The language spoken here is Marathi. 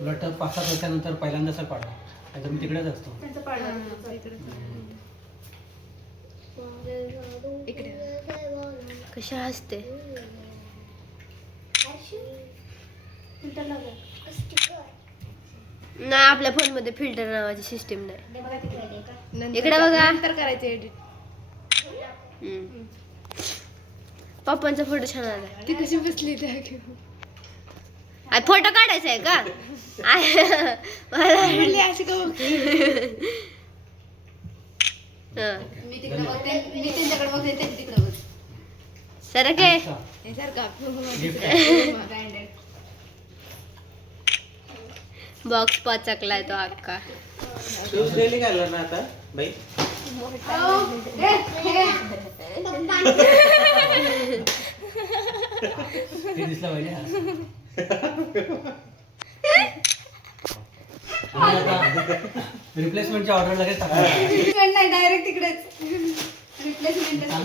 उलट 5-7 वर्षानंतर पहिल्यांदा सर पाडवा, नाहीतर मी तिकडेच असतो. त्यांचं पाडवा इकडे कशा असते नाही, आपल्या फोन मध्ये फिल्टर नावाची सिस्टीम नाही. इकडे बघा. नंतर करायचं एडिट. पप्पांचा फोटो छान आला. ती कशी बसली त्या फोटो काढायचा आहे का? मला म्हणली अशी का बघते? हं. मी तिकडे बघते, मी त्यांच्याकडे बघते, ते तिकडे बघते. सर काय हे सारखं बॉक्स पाचकलाय तो अक्का. शूज डेली घालणार ना आता बाई. ते दिसलं पाहिजे. रिप्लेसमेंटची ऑर्डर लगेच टाका. नाही, डायरेक्ट तिकडेच रिप्लेसमेंट.